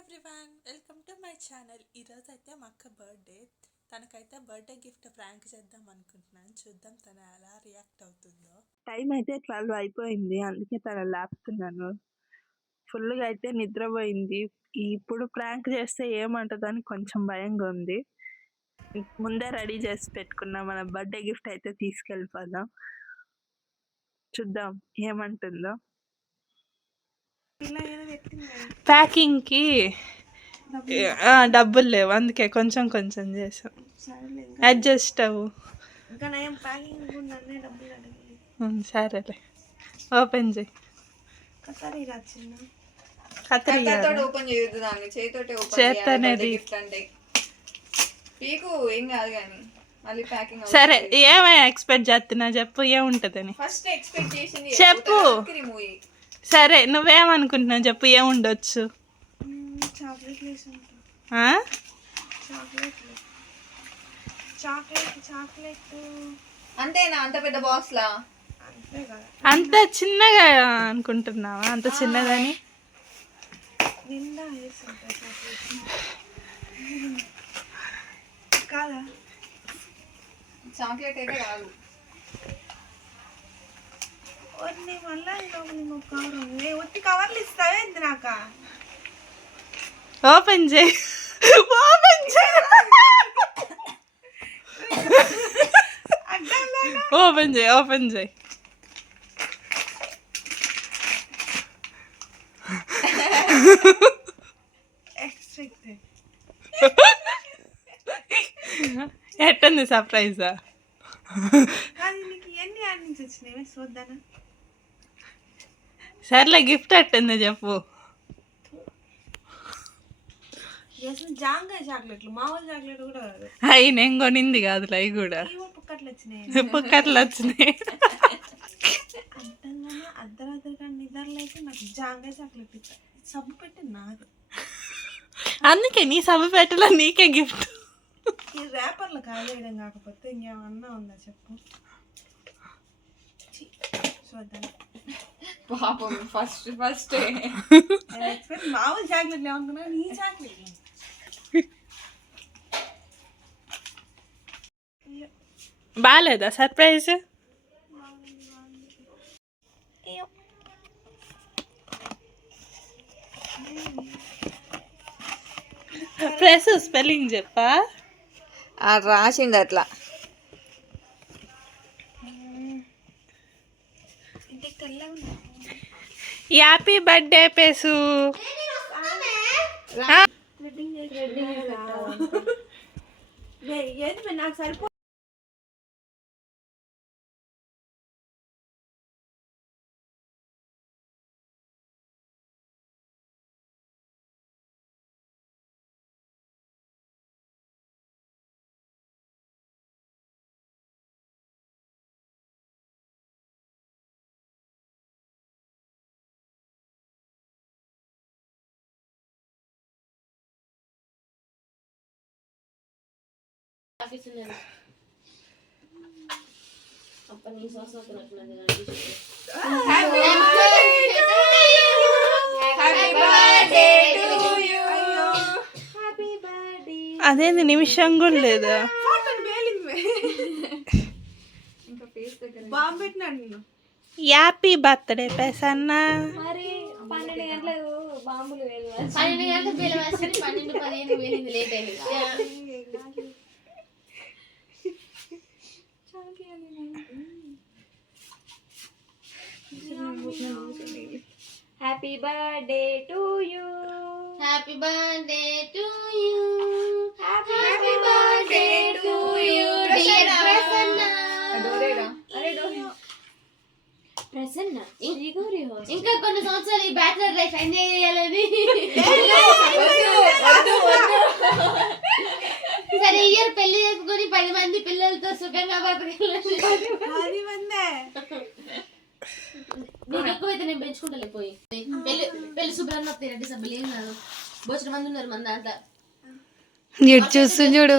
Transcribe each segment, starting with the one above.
Everyone, welcome to my channel. ఈరోజు అయితే మా అక్క బర్త్డే. తనకైతే బర్త్డే గిఫ్ట్ ప్రాంక్ చేద్దాం అనుకుంటున్నాను. చూద్దాం తన ఎలా రియాక్ట్ అవుతుందో. టైం అయితే 12 అయిపోయింది, అందుకే తన లేపుతున్నాను. ఫుల్గా అయితే నిద్రపోయింది. ఇప్పుడు ప్రాంక్ చేస్తే ఏమంటుందని కొంచెం భయంగా ఉంది. ముందే రెడీ చేసి పెట్టుకున్నా. మన బర్త్డే గిఫ్ట్ అయితే తీసుకెళ్ళిపోదాం. చూద్దాం ఏమంటుందో. ప్యాకింగ్కి డబ్బులు లేవు, అందుకే కొంచెం కొంచెం చేసాం. అడ్జస్ట్ అవ్వు. సరేలే, ఓపెన్ చేయి. చేతనేది సరే. ఏమైనా ఎక్స్పెక్ట్ చేస్తున్నా చెప్పు, ఏముంటదని చెప్పు. సరే, నువ్వేమనుకుంటున్నావు చెప్పు, ఏముండొచ్చు? అంతేనా? అంత పెద్ద బాక్స్ లా? అంత చిన్నగా అనుకుంటున్నావా? అంత చిన్నదని చాక్లెట్ అయితే కాదు. ఓపెన్ చేయి. ఓపెన్ చేయి. ఓపెన్ చేయి. ఓపెన్ చేయి. ఎట్టుంది సర్ప్రైజా? సర్లే, గిఫ్ట్ ఎట్టుంది చెప్పు. అవి నేను కొనింది కాదు, అవి కూడా పుక్కట్లు వచ్చినాయి. అందుకే నీ సబ్బు పెట్టలో నీకే గిఫ్ట్. ర్యాపర్లు కాలేయడం కాకపోతే ఇంకేమన్నా ఉందా చెప్పు. పాపం ఫస్ట్ మామూలు చాక్లెట్లు ఏమనుకున్నా, నీ చాక్లెట్ బాగాలేదా సర్ప్రైజ్? ప్రెస్ స్పెల్లింగ్ చెప్పా? రాసింది అట్లా. Happy birthday face. నాకు సరిపో. అదేంది నిమిషం కూడా లేదా? Happy birthday పేసన్న. 12 గంటలకు బాంబులు 12 గంటలకు బెల్ వేసి 12:15 వేలింది, లేట్ అయింది. Happy birthday to you. Happy birthday to you. Happy birthday to you dear Prasanna. Prasanna ఇంకా కొన్ని సంవత్సరాలు ఈ బ్యాచిలర్ లైఫ్ ఎంజాయ్ చేయాలని. సరే, ఇయర్ పెళ్లి చేసుకుని 10 మంది పిల్లలతో సుఖంగా బతకాలని. నీకు ఎక్కువైతే నేను పెంచుకుంటా పోయి. పెళ్లి శుభ్రంగా రెడ్డి సభ్యులు ఏం కాదు, బోచిన మంది ఉన్నారు మన దాంట్లో. చూస్తు చూడు,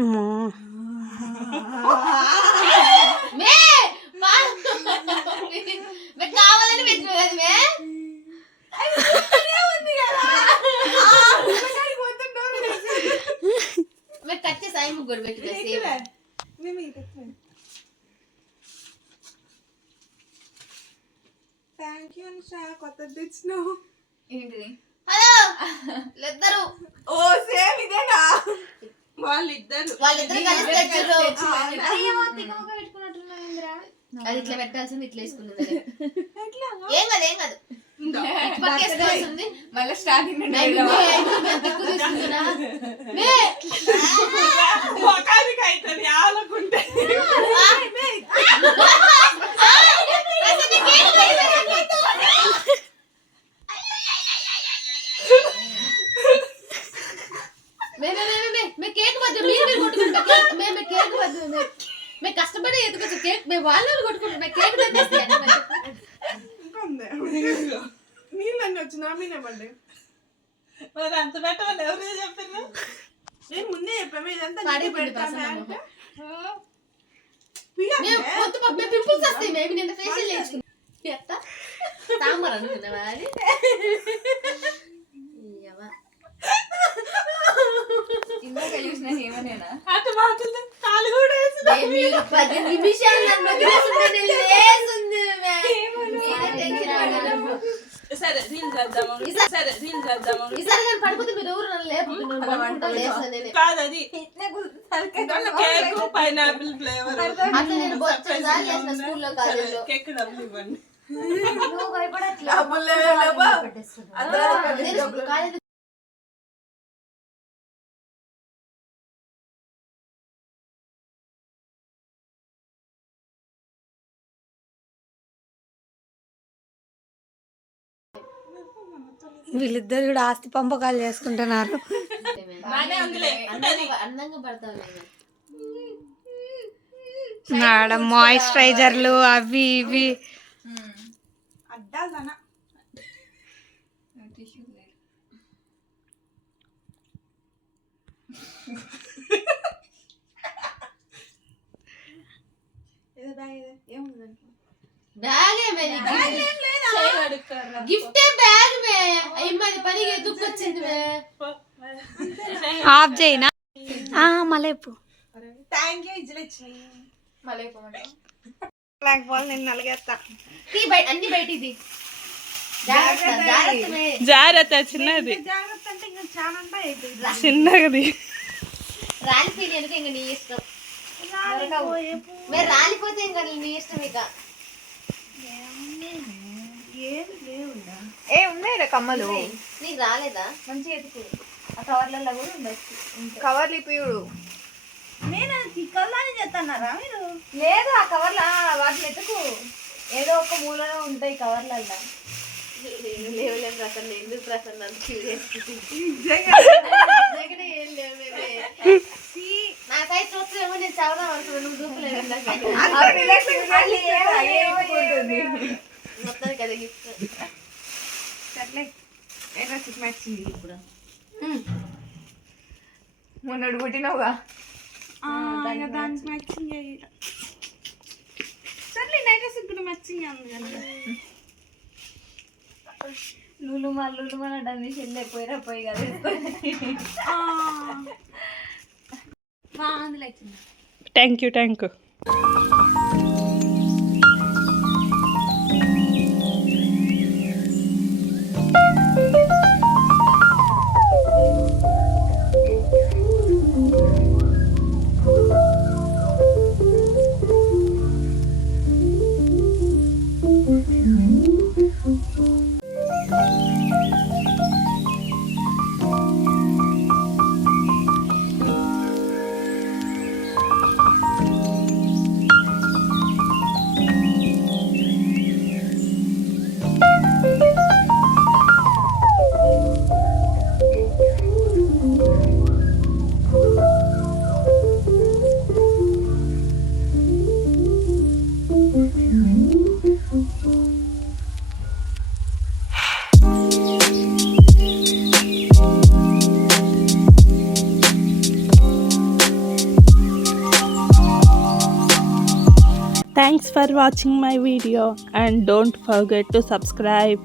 అమ్మో. మే మే కావాలని పెట్టినది మే మే కట్ చేసి అయి ముగ్గురు పెట్టిన థ్యాంక్ యూ అనుషా, కొత్తది తెచ్చినావు. ఏంటిది? హలో ఇద్దరు ఓ సేమ్ ఇదేనా? వాళ్ళిద్దరు కలిసి తెచ్చారు. పెట్టుకున్నట్టున్నా. అది ఇట్లా పెట్టాల్సింది ఇట్లా వేసుకున్నది. ఏం కాదు ఏం కాదు. పక్కేసుకోవాల్సింది. మళ్ళీ స్టార్టింగ్ ముఖానికి అవుతుంది ఆలకుంటే. కేక్ మధ్య మీరు కొట్టుకుంటాం. మేము కేక్ మధ్య మేము కష్టపడి ఎదుకొచ్చు కేక్ మేము వాళ్ళు కొట్టుకుంటాం. మేము కేక్ నీళ్ళన్నీ వచ్చి నా మీద పడ్డాయి. మరి అంత పెట్టమని ఎవరు చెప్పారు? నేను ముందే చెప్పాము ఇదంతా పింపుల్స్ వస్తాయి. మేము నిన్న ఫేషియల్ చేయించుకున్నాం. సాంబార్ అనుకున్నావా అది? ఇందాక చూసినా ఏమనేనా అటు మాత్రం కాలు కూడా మీరు 10 నిమిషాలు నన్ను వదిలేసుకుని లేస్తుంది. సరే రీల్ చేద్దాము. సరే రీల్ చేద్దాము. ఈసారి కానీ పడిపోతే మీరు ఎవరు నన్ను లేపుతున్నారు. కాదు అది కేక్ పైనాపిల్ ఫ్లేవర్. అట్లా నేను బొచ్చాను చేసిన స్కూల్లో కాలేజీలో. కేక్ డబ్బులు ఇవ్వండి. నువ్వు భయపడట్లా. కాలేజీ వీళ్ళిద్దరు కూడా ఆస్తి పంపకాలు చేసుకుంటున్నారు. అందంగా పడతావు. ఆడ మాయిశ్చరైజర్లు అవి ఇవి అడ్డాలనా గిఫ్ట్ బ్యాగ్ మే అయ్యి పనికి దుఃఖొచ్చింది మే. ఆఫ్ చేయనా? మళ్ళీ థ్యాంక్ యూ ఇజ్జలు వచ్చినాయి. మళ్ళీ లేకపోతే నేను నలిగేస్తా. అన్ని బయట ఇది జాగ్రత్త చిన్నది. జాగ్రత్త అంటే ఇంకా చాలా చిన్నది. రాలిపోయింది కనుక ఇంకా నీ ఇష్టం. మీరు రాలిపోతే ఇంకా నీ ఇష్టం. ఇక ఏ ఉన్నాయి కమ్మలు. నీకు రాలేదా? మంచిగా ఎత్తుకు. ఆ కవర్లలో కూడా ఉండొచ్చు. కవర్లు ఇప్పిడు. నేను కళ్ళని చెప్తున్నారా మీరు? లేదు ఆ కవర్ల వాటిని ఎత్తుకు. ఏదో ఒక మూలలో ఉంటాయి కవర్లలో. లేవులే ప్రసన్న. ఎందుకు ప్రసన్న నాకైతే చూస్తేమో నేను చదవదాం అనుకున్నా. నువ్వు చూపలేదు మొత్తానికి అదే గిఫ్ట్. ఇప్పుడు మొన్నడు పుట్టినావుగా దానికి మ్యాచింగ్ సర్లే. నైట్ డ్రెస్ ఇప్పుడు మ్యాచింగ్ లులుమల్ అంటే చెల్లె పోయిరా పోయి కదా. Thank you. Thanks for watching my video and don't forget to subscribe.